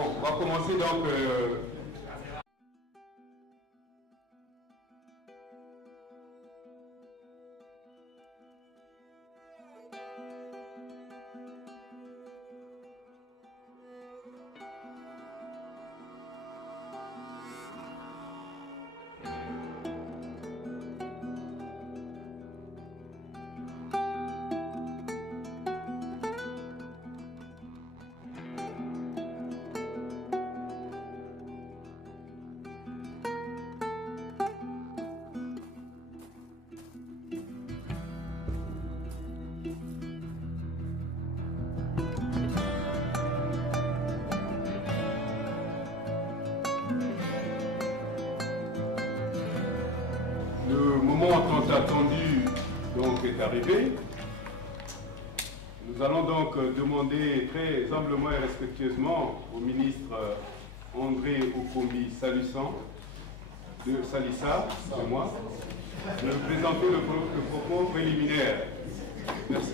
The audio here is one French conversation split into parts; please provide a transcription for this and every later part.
Bon, on va commencer donc. Le moment tant attendu donc est arrivé. Nous allons donc demander très humblement et respectueusement au ministre André Okombi Salissa, de présenter le propos préliminaire. Merci.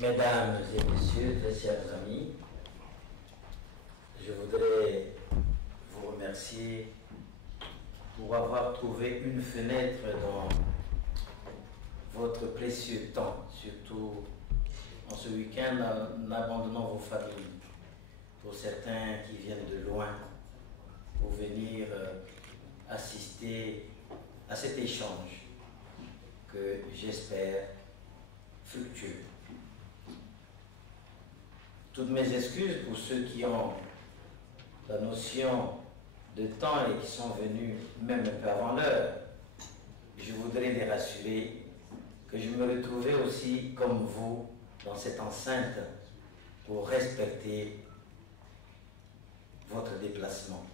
Mesdames et messieurs, très chers amis, je voudrais vous remercier pour avoir trouvé une fenêtre dans votre précieux temps, surtout en ce week-end en abandonnant vos familles. Pour certains qui viennent de loin, pour venir assister à cet échange que j'espère fructueux. Toutes mes excuses pour ceux qui ont la notion de temps et qui sont venus même un peu avant l'heure. Je voudrais les rassurer que je me retrouvais aussi comme vous dans cette enceinte pour respecter votre déplacement.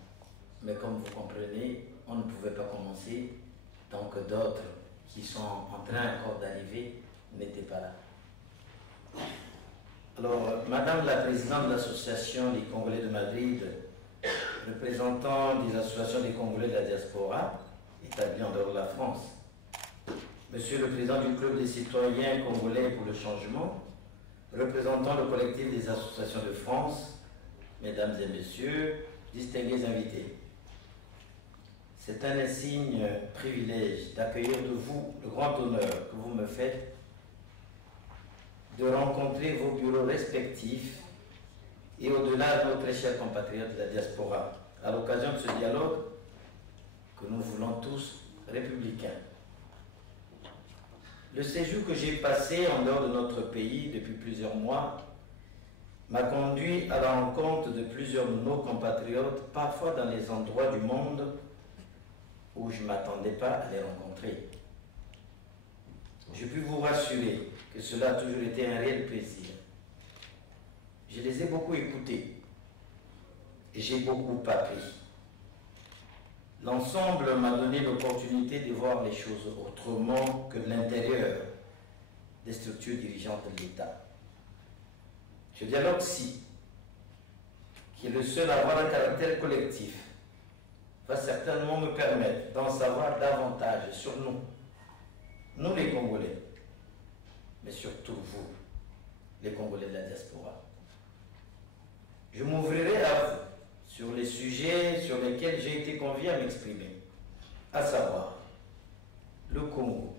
Mais comme vous comprenez, on ne pouvait pas commencer tant que d'autres qui sont en train encore d'arriver n'étaient pas là. Alors, Madame la Présidente de l'Association des Congolais de Madrid, représentant des associations des Congolais de la diaspora, établie en dehors de la France, Monsieur le Président du Club des citoyens congolais pour le changement, représentant le collectif des associations de France, Mesdames et Messieurs, distingués invités. C'est un insigne privilège d'accueillir de vous le grand honneur que vous me faites de rencontrer vos bureaux respectifs et au-delà nos très chers compatriotes de la diaspora, à l'occasion de ce dialogue que nous voulons tous républicain. Le séjour que j'ai passé en dehors de notre pays depuis plusieurs mois m'a conduit à la rencontre de plusieurs de nos compatriotes, parfois dans les endroits du monde où je ne m'attendais pas à les rencontrer. Je puis vous rassurer que cela a toujours été un réel plaisir. Je les ai beaucoup écoutés et j'ai beaucoup appris. L'ensemble m'a donné l'opportunité de voir les choses autrement que de l'intérieur des structures dirigeantes de l'État. Ce dialogue-ci, qui est le seul à avoir un caractère collectif, va certainement me permettre d'en savoir davantage sur nous les Congolais, mais surtout vous, les Congolais de la diaspora. Je m'ouvrirai à vous sur les sujets sur lesquels j'ai été convié à m'exprimer, à savoir le Congo,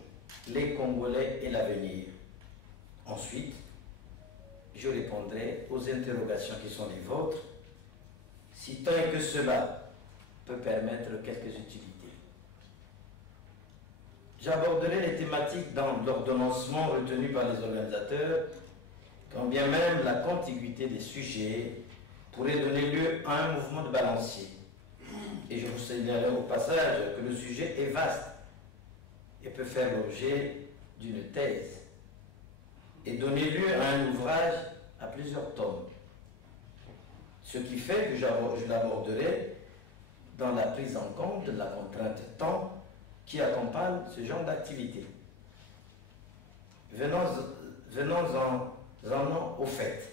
les Congolais et l'avenir. Ensuite, je répondrai aux interrogations qui sont les vôtres, si tant est que cela peut permettre quelques utilités. J'aborderai les thématiques dans l'ordonnancement retenu par les organisateurs, quand bien même la contiguïté des sujets pourrait donner lieu à un mouvement de balancier. Et je vous signalerai au passage que le sujet est vaste et peut faire l'objet d'une thèse et donner lieu à un ouvrage à plusieurs tomes. Ce qui fait que je l'aborderai dans la prise en compte de la contrainte temps qui accompagne ce genre d'activité. Venons-en au fait.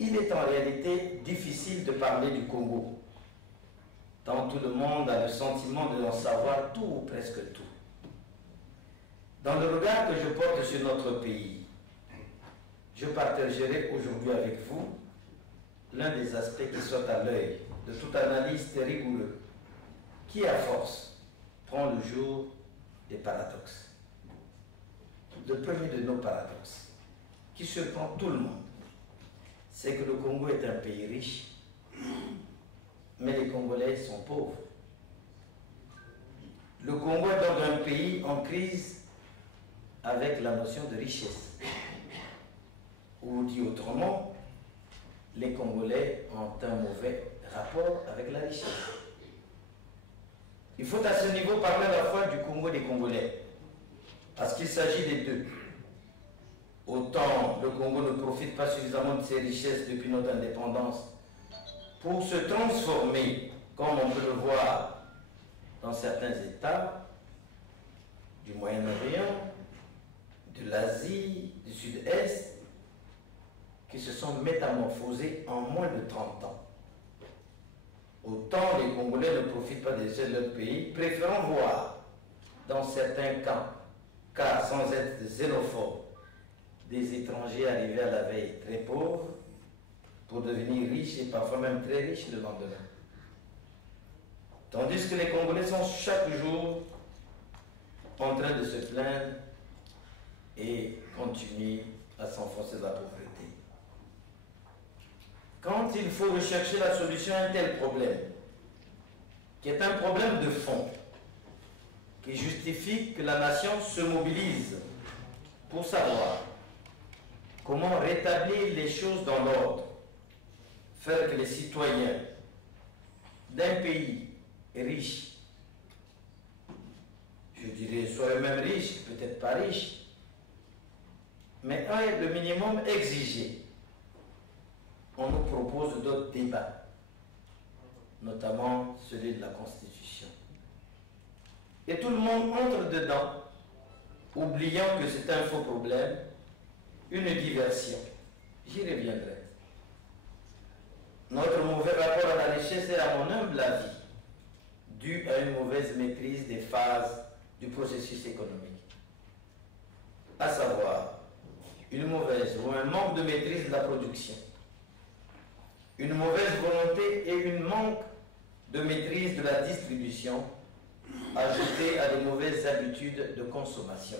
il est en réalité difficile de parler du Congo, tant tout le monde a le sentiment de en savoir tout ou presque tout. Dans le regard que je porte sur notre pays, je partagerai aujourd'hui avec vous l'un des aspects qui saute à l'œil de tout analyste rigoureux, qui à force prend le jour des paradoxes. Le premier de nos paradoxes, qui surprend tout le monde, c'est que le Congo est un pays riche, mais les Congolais sont pauvres. Le Congo est donc un pays en crise avec la notion de richesse. Ou dit autrement, les Congolais ont un mauvais rapport avec la richesse. Il faut à ce niveau parler à la fois du Congo et des Congolais, parce qu'il s'agit des deux. Autant le Congo ne profite pas suffisamment de ses richesses depuis notre indépendance pour se transformer, comme on peut le voir dans certains États du Moyen-Orient, de l'Asie, du Sud-Est, qui se sont métamorphosés en moins de 30 ans. Autant les Congolais ne profitent pas des richesses de leur pays, préférant voir dans certains cas sans être xénophobes, des étrangers arrivés à la veille très pauvres pour devenir riches et parfois même très riches le lendemain. Tandis que les Congolais sont chaque jour en train de se plaindre et continuent à s'enfoncer dans la pauvreté. Quand il faut rechercher la solution à un tel problème, qui est un problème de fond, qui justifie que la nation se mobilise pour savoir comment rétablir les choses dans l'ordre, faire que les citoyens d'un pays riche, je dirais soit eux-mêmes riches, peut-être pas riches, mais le minimum exigé. On nous propose d'autres débats, notamment celui de la Constitution. Et tout le monde entre dedans, oubliant que c'est un faux problème, une diversion. J'y reviendrai. Notre mauvais rapport à la richesse est, à mon humble avis, dû à une mauvaise maîtrise des phases du processus économique. À savoir, une mauvaise ou un manque de maîtrise de la production, une mauvaise volonté et une manque de maîtrise de la distribution, ajouté à des mauvaises habitudes de consommation.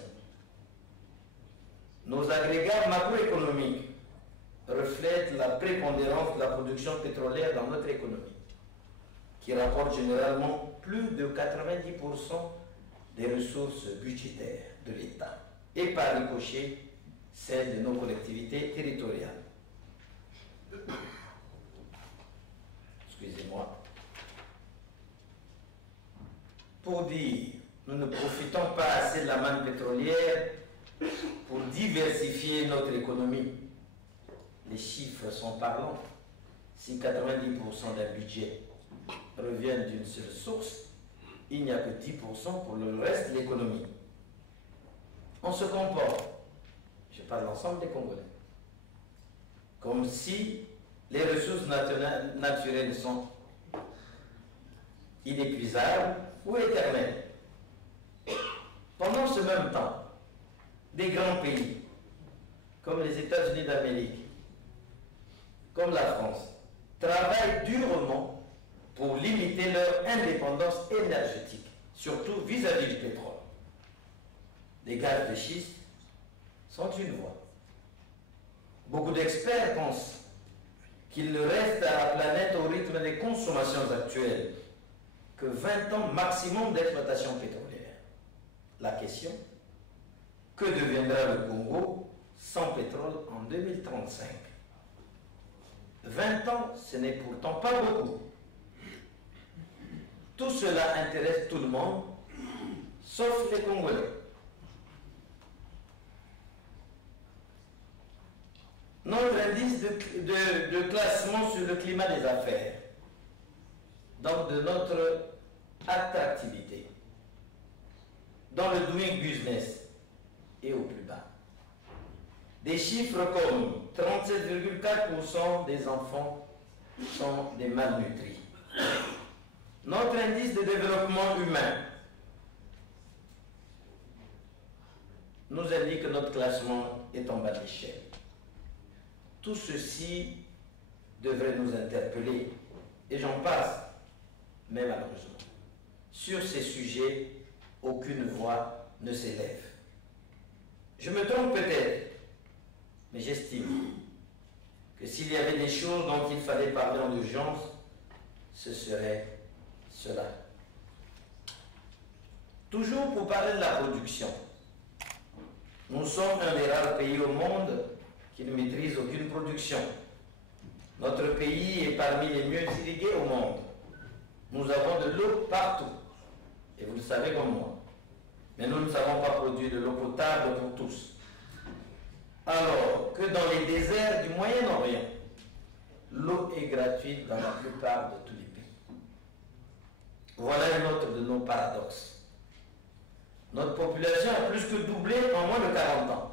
Nos agrégats macroéconomiques reflètent la prépondérance de la production pétrolière dans notre économie, qui rapporte généralement plus de 90% des ressources budgétaires de l'État, et par ricochet, celles de nos collectivités territoriales. Excusez-moi. Pour dire, nous ne profitons pas assez de la manne pétrolière pour diversifier notre économie. Les chiffres sont parlants. Si 90% d'un budget reviennent d'une seule source, il n'y a que 10% pour le reste de l'économie. On se comporte, je parle l'ensemble des Congolais, comme si les ressources naturelles sont inépuisables ou éternelles. Pendant ce même temps, des grands pays, comme les États-Unis d'Amérique, comme la France, travaillent durement pour limiter leur indépendance énergétique, surtout vis-à-vis du pétrole. Les gaz de schiste sont une voie. Beaucoup d'experts pensent qu'il ne reste à la planète au rythme des consommations actuelles que 20 ans maximum d'exploitation pétrolière. La question, que deviendra le Congo sans pétrole en 2035? 20 ans, ce n'est pourtant pas beaucoup. Tout cela intéresse tout le monde, sauf les Congolais. Notre indice de classement sur le climat des affaires, donc de notre attractivité, dans le doing business, est au plus bas. Des chiffres comme 37,4% des enfants sont des malnutris. Notre indice de développement humain nous indique que notre classement est en bas de l'échelle. Tout ceci devrait nous interpeller, et j'en passe, mais malheureusement, sur ces sujets, aucune voix ne s'élève. Je me trompe peut-être, mais j'estime que s'il y avait des choses dont il fallait parler en urgence, ce serait cela. Toujours pour parler de la production, nous sommes un des rares pays au monde qui ne maîtrise aucune production. Notre pays est parmi les mieux irrigués au monde. Nous avons de l'eau partout, et vous le savez comme moi. Mais nous ne savons pas produire de l'eau potable pour tous. Alors que dans les déserts du Moyen-Orient, l'eau est gratuite dans la plupart de tous les pays. Voilà un autre de nos paradoxes. Notre population a plus que doublé en moins de 40 ans.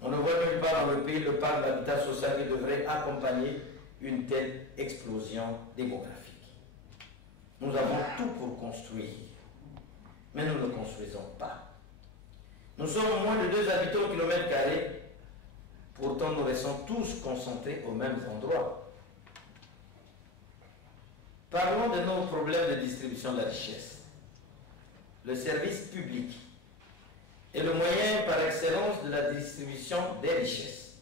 On ne voit nulle part dans le pays le parc d'habitat social qui devrait accompagner une telle explosion démographique. Nous avons tout pour construire, mais nous ne construisons pas. Nous sommes moins de 2 habitants au kilomètre carré, pourtant nous restons tous concentrés aux mêmes endroits. Parlons de nos problèmes de distribution de la richesse. Le service public est le moyen par excellence de la distribution des richesses.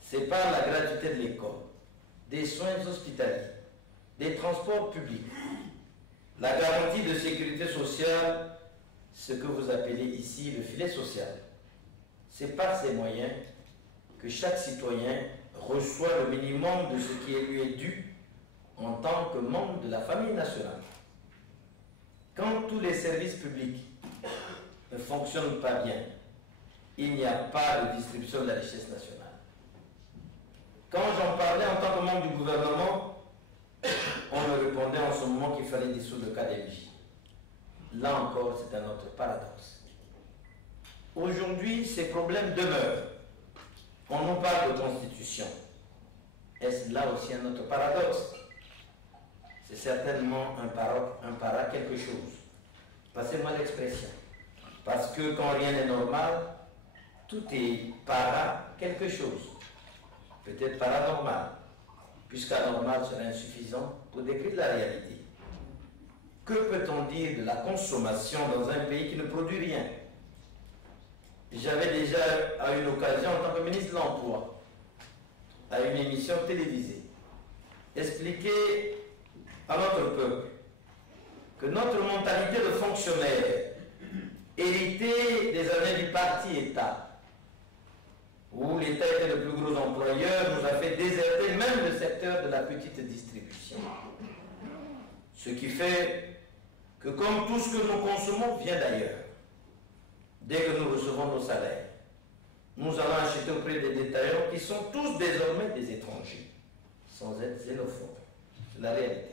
C'est par la gratuité de l'école, des soins hospitaliers, des transports publics, la garantie de sécurité sociale, ce que vous appelez ici le filet social. C'est par ces moyens que chaque citoyen reçoit le minimum de ce qui lui est dû en tant que membre de la famille nationale. Quand tous les services publics ne fonctionnent pas bien, il n'y a pas de distribution de la richesse nationale. Quand j'en parlais en tant que membre du gouvernement, on me répondait en ce moment qu'il fallait dissoudre le KDMJ. Là encore, c'est un autre paradoxe. Aujourd'hui, ces problèmes demeurent. On nous parle de constitution. Est-ce là aussi un autre paradoxe? C'est certainement un quelque chose. Passez-moi l'expression. Parce que quand rien n'est normal, tout est para quelque chose. Peut-être paranormal, puisqu'anormal serait insuffisant pour décrire la réalité. Que peut-on dire de la consommation dans un pays qui ne produit rien? J'avais déjà, à une occasion, en tant que ministre de l'Emploi, à une émission télévisée, expliqué à notre peuple que notre mentalité de fonctionnaire, héritée des années du parti État, où l'État était le plus gros employeur, nous a fait déserter même le secteur de la petite distribution. Ce qui fait que comme tout ce que nous consommons vient d'ailleurs, dès que nous recevons nos salaires, nous allons acheter auprès des détaillants qui sont tous désormais des étrangers, sans être xénophobes. C'est la réalité.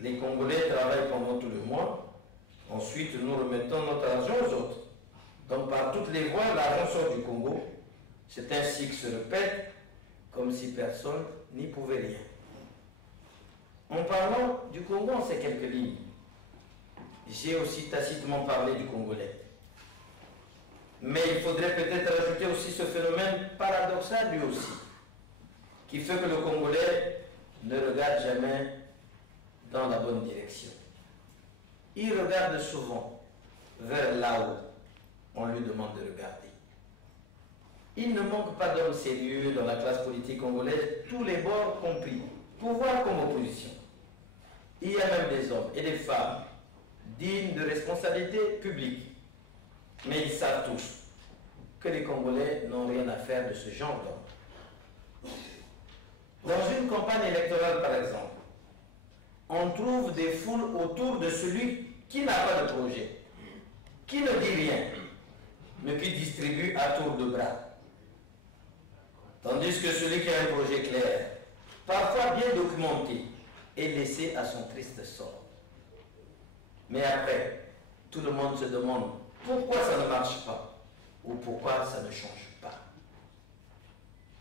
Les Congolais travaillent pendant tout le mois, ensuite nous remettons notre argent aux autres. Donc par toutes les voies, l'argent sort du Congo. C'est ainsi que se répète, comme si personne n'y pouvait rien. En parlant du Congo, en ces quelques lignes, j'ai aussi tacitement parlé du Congolais. Mais il faudrait peut-être ajouter aussi ce phénomène paradoxal lui aussi, qui fait que le Congolais ne regarde jamais dans la bonne direction. Il regarde souvent vers là où on lui demande de regarder. Il ne manque pas d'hommes sérieux dans la classe politique congolaise, tous les bords compris, pouvoir comme opposition. Il y a même des hommes et des femmes dignes de responsabilité publique. Mais ils savent tous que les Congolais n'ont rien à faire de ce genre d'hommes. Dans une campagne électorale, par exemple, on trouve des foules autour de celui qui n'a pas de projet, qui ne dit rien, mais qui distribue à tour de bras. Tandis que celui qui a un projet clair, parfois bien documenté, est laissé à son triste sort. Mais après, tout le monde se demande pourquoi ça ne marche pas, ou pourquoi ça ne change pas.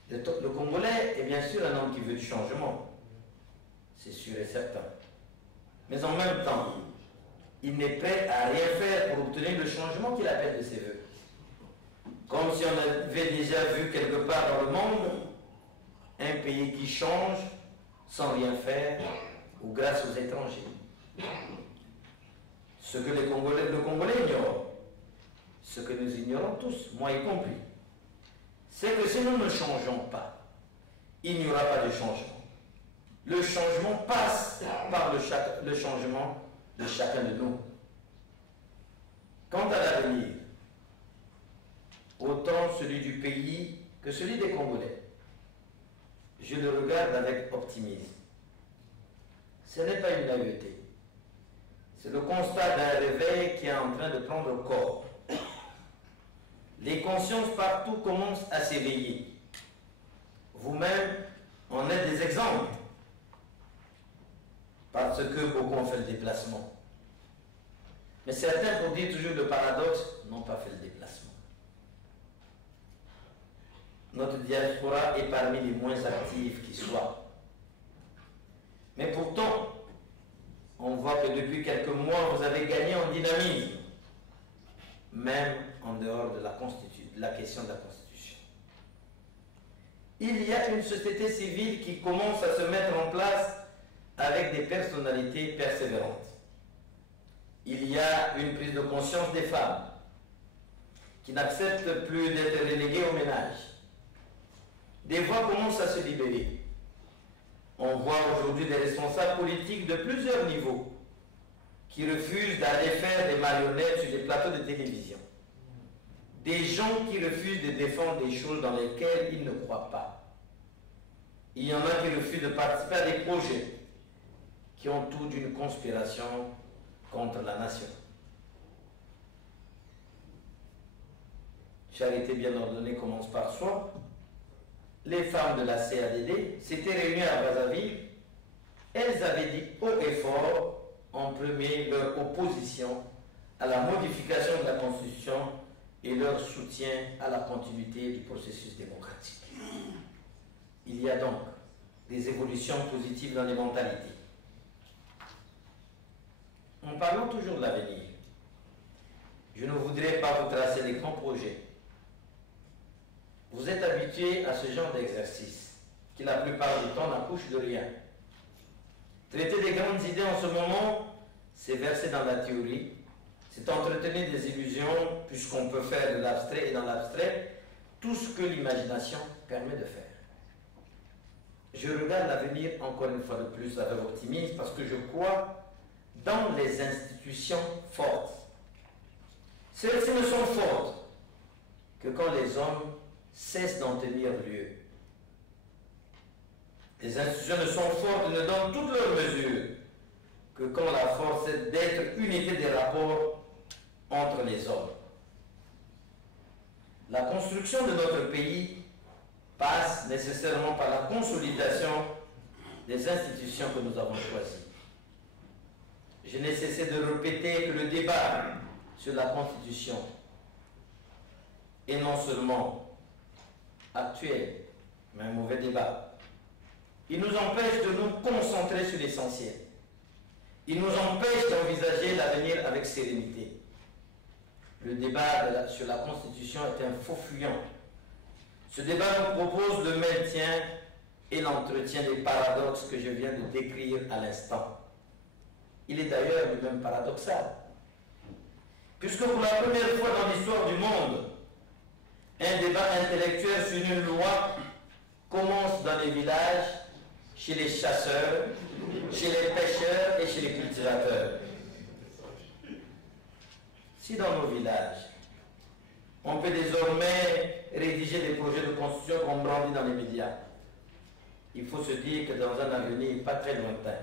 Le Congolais est bien sûr un homme qui veut du changement, c'est sûr et certain. Mais en même temps, il n'est prêt à rien faire pour obtenir le changement qu'il appelle de ses voeux. Comme si on avait déjà vu quelque part dans le monde un pays qui change sans rien faire ou grâce aux étrangers. Ce que le Congolais ignore, ce que nous ignorons tous, moi y compris, c'est que si nous ne changeons pas, il n'y aura pas de changement. Le changement passe par le changement de chacun de nous. Quant à l'avenir, autant celui du pays que celui des Congolais, je le regarde avec optimisme. Ce n'est pas une naïveté. C'est le constat d'un réveil qui est en train de prendre corps. Les consciences partout commencent à s'éveiller. Vous-même en êtes des exemples. Parce que beaucoup ont fait le déplacement. Mais certains, pour dire toujours le paradoxe, n'ont pas fait le déplacement. Notre diaspora est parmi les moins actives qui soient. Mais pourtant, on voit que depuis quelques mois, vous avez gagné en dynamisme, même en dehors de la question de la Constitution. Il y a une société civile qui commence à se mettre en place avec des personnalités persévérantes. Il y a une prise de conscience des femmes qui n'acceptent plus d'être reléguées au ménage. Des voix commencent à se libérer. On voit aujourd'hui des responsables politiques de plusieurs niveaux qui refusent d'aller faire des marionnettes sur des plateaux de télévision. Des gens qui refusent de défendre des choses dans lesquelles ils ne croient pas. Il y en a qui refusent de participer à des projets qui ont tout d'une conspiration contre la nation. Charité bien ordonnée commence par soi. Les femmes de la CADD s'étaient réunies à Brazzaville. Elles avaient dit haut et fort, en premier, leur opposition à la modification de la Constitution et leur soutien à la continuité du processus démocratique. Il y a donc des évolutions positives dans les mentalités. En parlant toujours de l'avenir, je ne voudrais pas vous tracer des grands projets. Vous êtes habitués à ce genre d'exercice, qui la plupart du temps n'accouche de rien. Traiter des grandes idées en ce moment, c'est verser dans la théorie, c'est entretenir des illusions, puisqu'on peut faire de l'abstrait et dans l'abstrait, tout ce que l'imagination permet de faire. Je regarde l'avenir encore une fois de plus avec optimisme, parce que je crois dans les institutions fortes. Celles-ci ne sont fortes que quand les hommes cessent d'en tenir lieu. Les institutions ne sont fortes et ne donnent toutes leurs mesures que quand la force est d'être unité des rapports entre les hommes. La construction de notre pays passe nécessairement par la consolidation des institutions que nous avons choisies. Je n'ai cessé de répéter que le débat sur la Constitution est non seulement actuel, mais un mauvais débat. Il nous empêche de nous concentrer sur l'essentiel. Il nous empêche d'envisager l'avenir avec sérénité. Le débat sur la Constitution est un faux fuyant. Ce débat nous propose le maintien et l'entretien des paradoxes que je viens de décrire à l'instant. Il est d'ailleurs lui-même paradoxal, puisque pour la première fois dans l'histoire du monde, un débat intellectuel sur une loi commence dans les villages, chez les chasseurs, chez les pêcheurs et chez les cultivateurs. Si dans nos villages, on peut désormais rédiger des projets de constitution qu'on brandit dans les médias, il faut se dire que dans un avenir pas très lointain,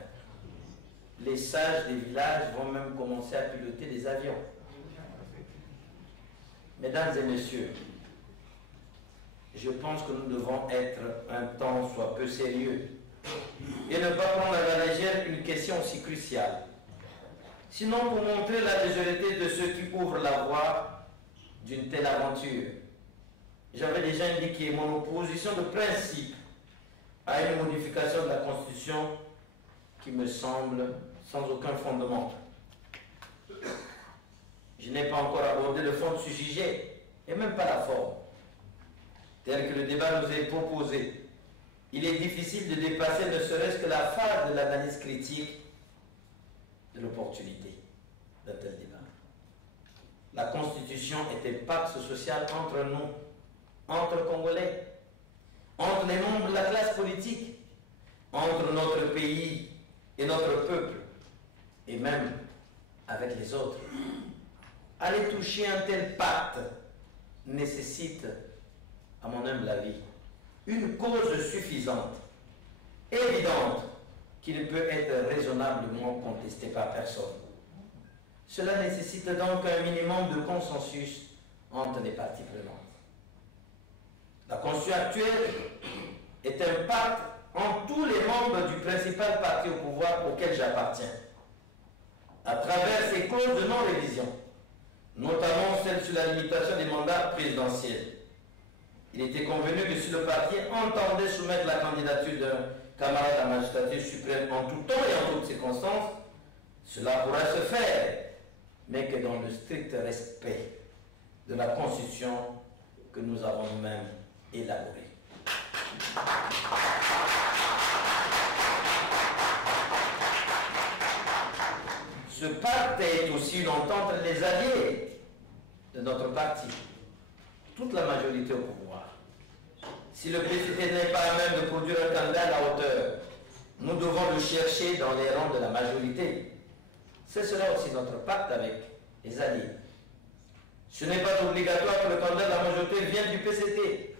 les sages des villages vont même commencer à piloter des avions. Mesdames et messieurs, je pense que nous devons être un temps soit peu sérieux et ne pas prendre à la légère une question aussi cruciale. Sinon, pour montrer la légèreté de ceux qui ouvrent la voie, d'une telle aventure. J'avais déjà indiqué mon opposition de principe à une modification de la Constitution qui me semble sans aucun fondement. Je n'ai pas encore abordé le fond de ce sujet, et même pas la forme. Tel que le débat nous est proposé, il est difficile de dépasser ne serait-ce que la phase de l'analyse critique de l'opportunité d'un tel débat. La Constitution est un pacte social entre nous, entre Congolais, entre les membres de la classe politique, entre notre pays et notre peuple, et même avec les autres. Aller toucher un tel pacte nécessite, à mon humble avis, une cause suffisante, évidente, qui ne peut être raisonnablement contestée par personne. Cela nécessite donc un minimum de consensus entre les parties prenantes. La Constitution actuelle est un pacte entre tous les membres du principal parti au pouvoir auquel j'appartiens, à travers ses clauses de non-révision, notamment celle sur la limitation des mandats présidentiels. Il était convenu que si le parti entendait soumettre la candidature d'un camarade à la magistrature suprême en tout temps et en toutes circonstances, cela pourra se faire, mais que dans le strict respect de la Constitution que nous avons nous-mêmes élaborée. Ce pacte est aussi une entente entre les alliés de notre parti, toute la majorité au pouvoir. Si le PCT n'est pas à même de produire un candidat à la hauteur, nous devons le chercher dans les rangs de la majorité. C'est cela aussi notre pacte avec les alliés. Ce n'est pas obligatoire que le candidat de la majorité vienne du PCT.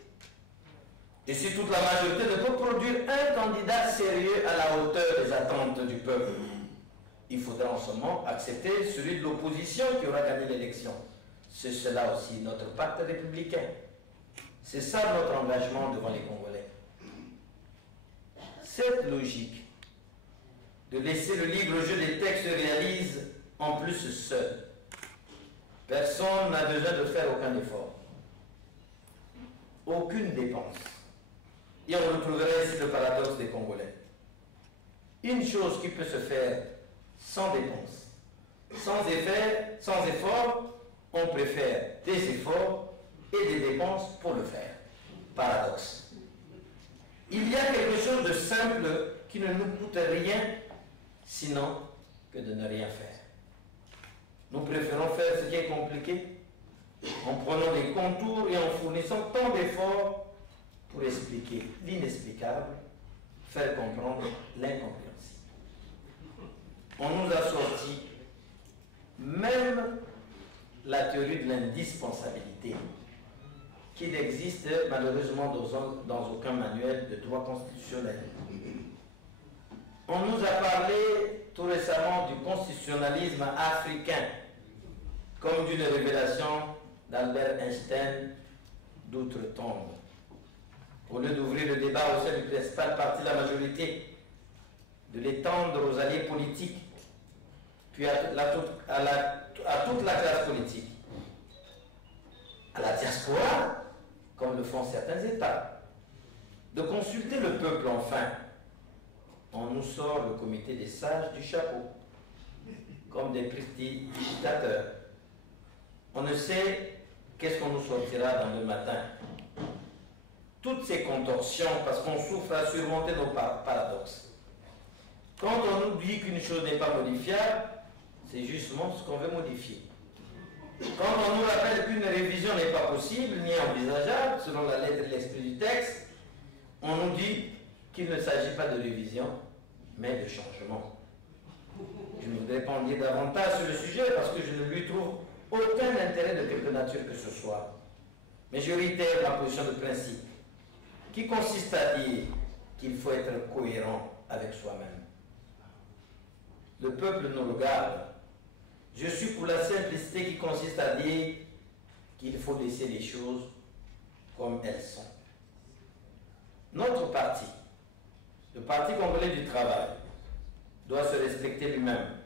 Et si toute la majorité ne peut produire un candidat sérieux à la hauteur des attentes du peuple, il faudra en ce moment accepter celui de l'opposition qui aura gagné l'élection. C'est cela aussi notre pacte républicain. C'est ça notre engagement devant les Congolais. Cette logique de laisser le libre jeu des textes se réalise en plus seul. Personne n'a besoin de faire aucun effort. Aucune dépense. Et on retrouverait ici le paradoxe des Congolais. Une chose qui peut se faire sans dépense, sans effort, on préfère des efforts et des dépenses pour le faire. Paradoxe. Il y a quelque chose de simple qui ne nous coûte rien, sinon que de ne rien faire. Nous préférons faire ce qui est compliqué en prenant des contours et en fournissant tant d'efforts pour expliquer l'inexplicable, faire comprendre l'incompréhensible. On nous a sorti même la théorie de l'indispensabilité, qui n'existe malheureusement dans aucun manuel de droit constitutionnel. On nous a parlé tout récemment du constitutionnalisme africain, comme d'une révélation d'Albert Einstein d'outre-tombe. Au lieu d'ouvrir le débat au sein du principal parti de la majorité, de l'étendre aux alliés politiques, puis à toute la classe politique, à la diaspora, comme le font certains États, de consulter le peuple enfin. On nous sort le comité des sages du chapeau, comme des prestidigitateurs. On ne sait qu'est-ce qu'on nous sortira dans le matin. Toutes ces contorsions, parce qu'on souffre à surmonter nos paradoxes. Quand on nous dit qu'une chose n'est pas modifiable, c'est justement ce qu'on veut modifier. Quand on nous rappelle qu'une révision n'est pas possible ni envisageable, selon la lettre et l'esprit du texte, on nous dit qu'il ne s'agit pas de révision, mais de changement. Je ne voudrais pas en dire davantage sur le sujet parce que je ne lui trouve aucun intérêt de quelque nature que ce soit. Mais je réitère ma position de principe, qui consiste à dire qu'il faut être cohérent avec soi-même. Le peuple nous regarde. Je suis pour la simplicité qui consiste à dire qu'il faut laisser les choses comme elles sont. Notre parti, le Parti congolais du travail, doit se respecter lui-même.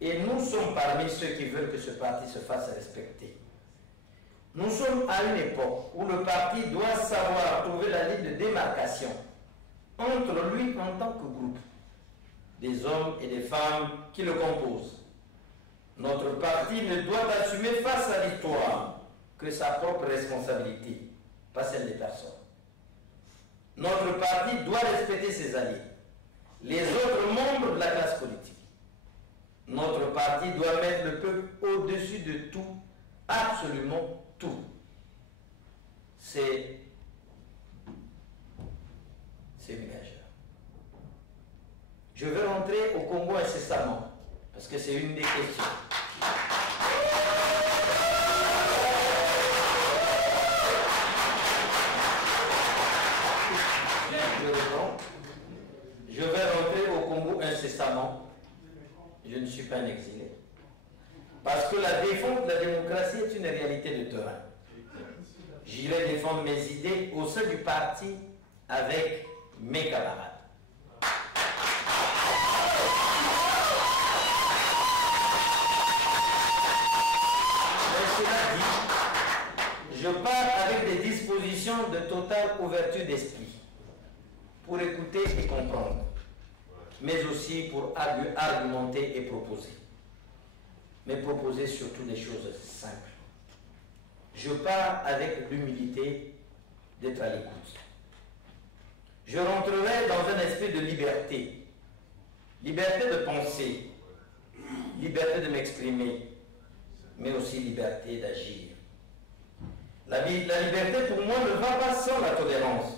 Et nous sommes parmi ceux qui veulent que ce parti se fasse respecter. Nous sommes à une époque où le parti doit savoir trouver la ligne de démarcation entre lui en tant que groupe, des hommes et des femmes qui le composent. Notre parti ne doit assumer face à l'histoire que sa propre responsabilité, pas celle des personnes. Notre parti doit respecter ses alliés, les autres membres de la classe politique. Notre parti doit mettre le peuple au-dessus de tout, absolument tout. C'est ménageur. Je vais rentrer au Congo incessamment, parce que c'est une des questions. Je vais rentrer au Congo incessamment. Je ne suis pas un exilé. Parce que la défense de la démocratie est une réalité de terrain. J'irai défendre mes idées au sein du parti avec mes camarades. Mais cela dit, je pars avec des dispositions de totale ouverture d'esprit pour écouter et comprendre, mais aussi pour argumenter et proposer. Mais proposer surtout des choses simples. Je pars avec l'humilité d'être à l'écoute. Je rentrerai dans un esprit de liberté. Liberté de penser, liberté de m'exprimer, mais aussi liberté d'agir. La liberté pour moi ne va pas sans la tolérance.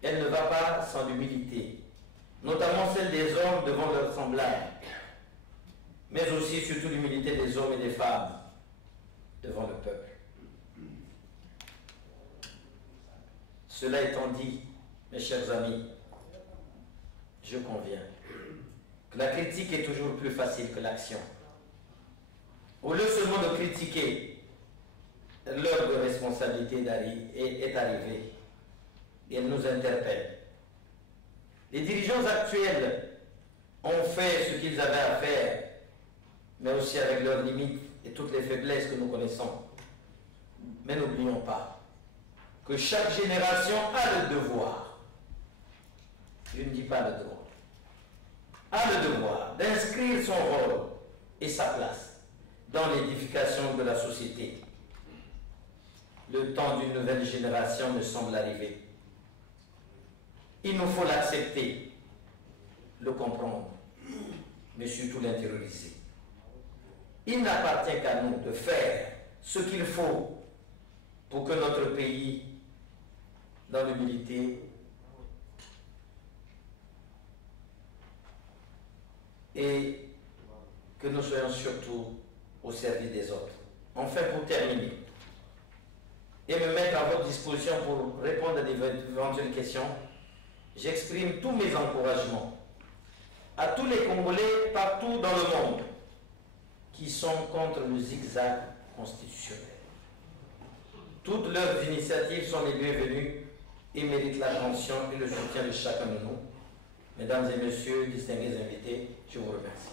Elle ne va pas sans l'humilité, notamment celle des hommes devant leurs semblables, mais aussi surtout l'humilité des hommes et des femmes devant le peuple. Cela étant dit, mes chers amis, je conviens que la critique est toujours plus facile que l'action. Au lieu seulement de critiquer, l'heure de responsabilité est arrivée et elle nous interpelle. Les dirigeants actuels ont fait ce qu'ils avaient à faire, mais aussi avec leurs limites et toutes les faiblesses que nous connaissons. Mais n'oublions pas que chaque génération a le devoir, je ne dis pas le droit, a le devoir d'inscrire son rôle et sa place dans l'édification de la société. Le temps d'une nouvelle génération me semble arriver. Il nous faut l'accepter, le comprendre, mais surtout l'intérioriser. Il n'appartient qu'à nous de faire ce qu'il faut pour que notre pays, dans l'humilité, et que nous soyons surtout au service des autres. Enfin, pour terminer, et me mettre à votre disposition pour répondre à d'éventuelles questions, j'exprime tous mes encouragements à tous les Congolais partout dans le monde qui sont contre le zigzag constitutionnel. Toutes leurs initiatives sont les bienvenues et méritent l'attention et le soutien de chacun de nous. Mesdames et messieurs, distingués invités, je vous remercie.